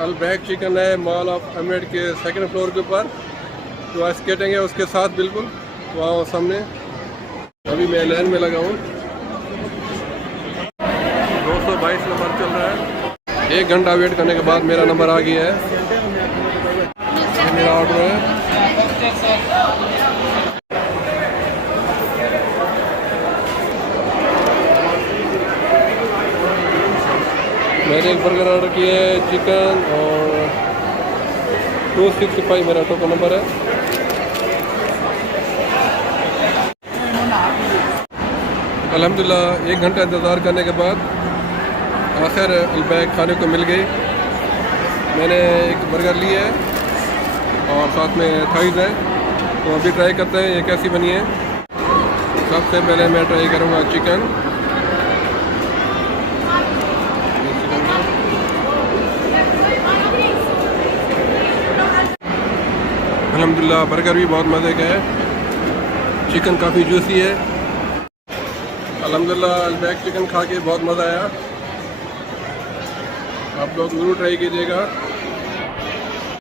अलबैक chicken है mall of amid के second floor के ऊपर, जो आइस स्केटिंग है उसके साथ बिल्कुल वहाँ सामने। अभी मैं लाइन में लगा हूँ। 222 नंबर चल रहा है। 1 घंटा वेट करने के बाद मेरा नंबर आ गया है। ये मेरा ऑर्डर है। मैंने एक बर्गर ऑर्डर किया है चिकन, और 265 मेरा टोकन नंबर है। अल्हम्दुलिल्लाह 1 घंटा इंतज़ार करने के बाद आखिर अलबैक खाने को मिल गई। मैंने एक बर्गर लिया है और साथ में थाइज़ है, तो अभी ट्राई करते हैं ये कैसी बनी है। सबसे पहले मैं ट्राई करूँगा चिकन। अल्हम्दुलिल्लाह बर्गर भी बहुत मज़े का है, चिकन काफ़ी जूसी है। अल्हम्दुलिल्लाह अलबैक चिकन खा के बहुत मज़ा आया। आप लोग ज़रूर ट्राई कीजिएगा।